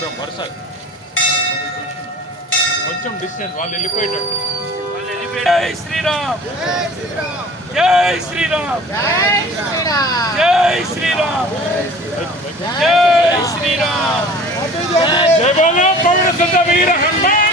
దూరం వరుస కొంచెం డిస్టెన్స్ వాళ్ళు వెళ్ళిపోయేటట్టు వాళ్ళు వెళ్ళిపోయి జై శ్రీరామ్ జై శ్రీరామ్ జై శ్రీరామ్ జై శ్రీరామ్ జై బోలో పవన సుత వీర హనుమాన్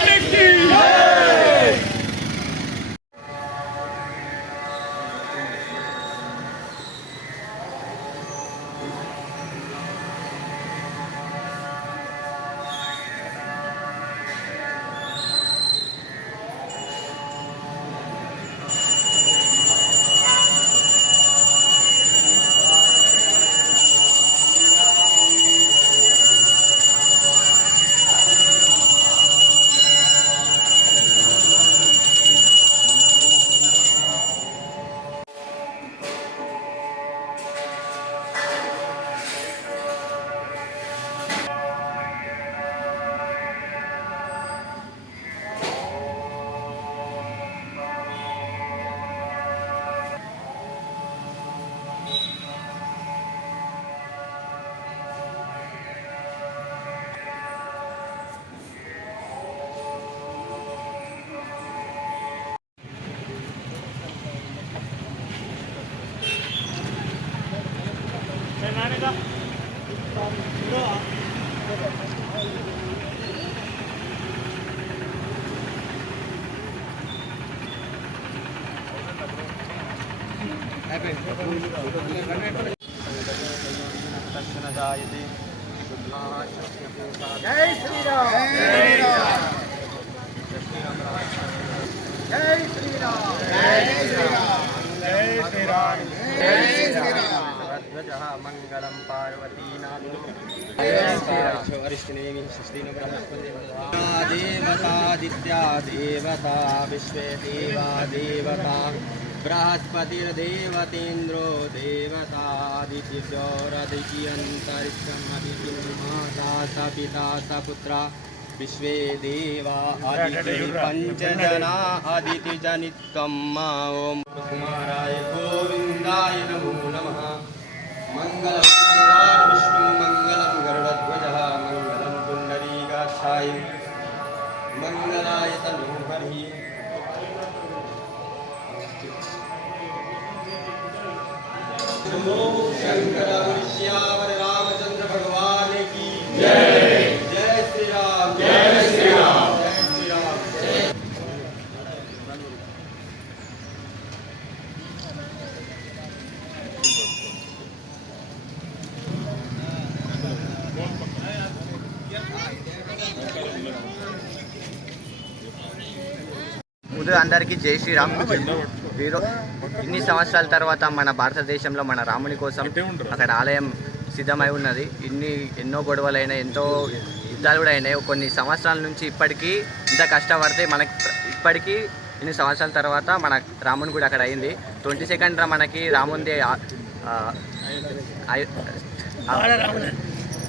జై శ్రీరామ్ జై శ్రీరామ్ జై శ్రీరామ్ జై శ్రీరామ్ జై శ్రీరామ్ జై శ్రీరామ్ ధ్వజ మంగళం పార్వతీనాథ देवता दिता देवता विश्व देवा देवता बृहस्पतिर्देवतेन्द्रो देवतादितिजोरदिकियन्तरिक्षमदिमाता सपिता सपुत्रा विश्वे देवा पञ्चजना अदितिजनित्वं मा ॐ कुमाराय गोविन्दाय नमो नमः। मङ्गल मङ्गलाय तन्मोहरि नमो शङ्करवर्ष्याव అందరికీ జై శ్రీరామ్. వీరో ఇన్ని సంవత్సరాల తర్వాత మన భారతదేశంలో మన రాముని కోసం అక్కడ ఆలయం సిద్ధమై ఉన్నది. ఇన్ని ఎన్నో గొడవలైన ఎంతో యుద్ధాలు కూడా అయినాయి. కొన్ని సంవత్సరాల నుంచి ఇప్పటికీ ఇంత కష్టపడితే మనకి ఇప్పటికీ ఇన్ని సంవత్సరాల తర్వాత మన రాముని గుడి అక్కడ అయింది. ట్వంటీ సెకండ్ మనకి రాముంది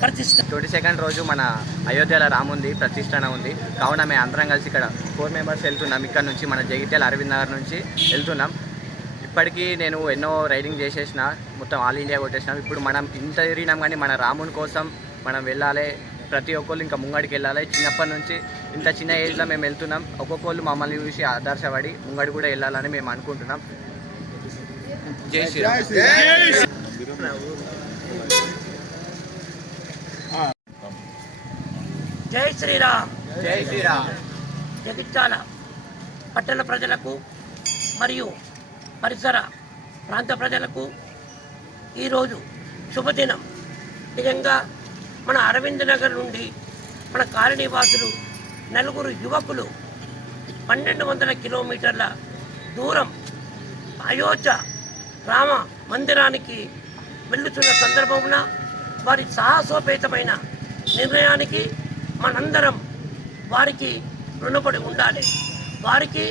ట్వంటీ సెకండ్ రోజు మన అయోధ్యలో రాముంది ప్రతిష్టన ఉంది. కావున మేము అందరం కలిసి ఇక్కడ ఫోర్ మెంబర్స్ వెళ్తున్నాం. ఇక్కడ నుంచి మన జగిత్యాల అరవింద్ నగర్ నుంచి వెళ్తున్నాం. ఇప్పటికీ నేను ఎన్నో రైడింగ్ చేసేసిన మొత్తం ఆల్ ఇండియా కొట్టేసినాం. ఇప్పుడు మనం ఇంత తిరిగినాం కానీ మన రాముని కోసం మనం వెళ్ళాలి. ప్రతి ఒక్కళ్ళు ఇంకా ముంగడికి వెళ్ళాలి. చిన్నప్పటి నుంచి ఇంత చిన్న ఏజ్లో మేము వెళ్తున్నాం. ఒక్కొక్కళ్ళు మమ్మల్ని చూసి ఆదర్శపడి ముంగడి కూడా వెళ్ళాలని మేము అనుకుంటున్నాం. జై శ్రీరామ్. జై శ్రీరామ్. జై శ్రీరామ్. జగిత్యాల పట్టణ ప్రజలకు మరియు పరిసర ప్రాంత ప్రజలకు ఈరోజు శుభదినం. నిజంగా మన అరవింద్ నగర్ నుండి మన కాలనీవాసులు నలుగురు యువకులు పన్నెండు వందల కిలోమీటర్ల దూరం అయోధ్య రామ మందిరానికి వెళ్ళుతున్న సందర్భమున వారి సాహసోపేతమైన నిర్ణయానికి మనందరం వారికి రుణపడి ఉండాలి. వారికి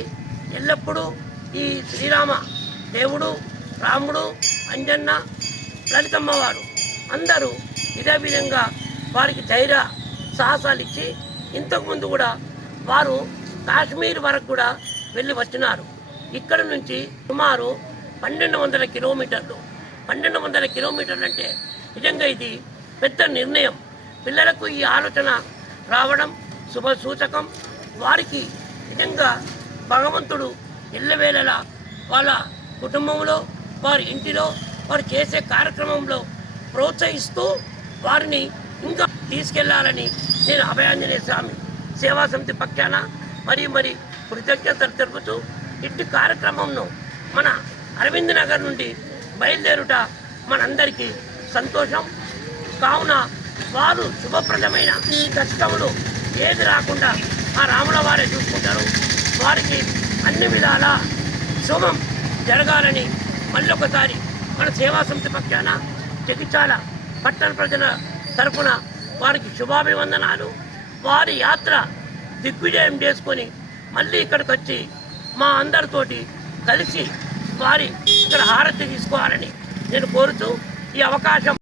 ఎల్లప్పుడూ ఈ శ్రీరామ దేవుడు రాముడు అంజన్న లలితమ్మ వారు అందరూ ఇదే విధంగా వారికి ధైర్య సాహసాలు ఇచ్చి ఇంతకుముందు కూడా వారు కాశ్మీర్ వరకు కూడా వెళ్ళి వచ్చినారు. ఇక్కడ నుంచి సుమారు పన్నెండు వందల కిలోమీటర్లు. పన్నెండు వందల కిలోమీటర్లు అంటే నిజంగా ఇది పెద్ద నిర్ణయం. పిల్లలకు ఈ ఆలోచన రావడం శుభ సూచకం వారికి నిజంగా భగవంతుడు ఎల్లవేళలా వాళ్ళ కుటుంబంలో వారి ఇంటిలో వారు చేసే కార్యక్రమంలో ప్రోత్సహిస్తూ వారిని ఇంకా తీసుకెళ్ళాలని నేను అభయాంజనేయ స్వామి సేవా సమితి పక్షాన మరి మరి కృతజ్ఞతలు తెలుపుతూ ఇట్టి కార్యక్రమంను మన అరవింద్ నగర్ నుండి బయలుదేరుట మనందరికీ సంతోషం. కావున వారు శుభప్రదమైన ఈ కష్టములు ఏది రాకుండా ఆ రాముల వారే చూసుకుంటారు. వారికి అన్ని విధాల శుభం జరగాలని మళ్ళొకసారి మన సేవా సంస్థ పక్షాన జగిత్యాల పట్టణ ప్రజల తరపున వారికి శుభాభివందనాలు. వారి యాత్ర దిగ్విజయం చేసుకొని మళ్ళీ ఇక్కడికి వచ్చి మా అందరితోటి కలిసి వారి ఇక్కడ హారతి తీసుకోవాలని నేను కోరుతూ ఈ అవకాశం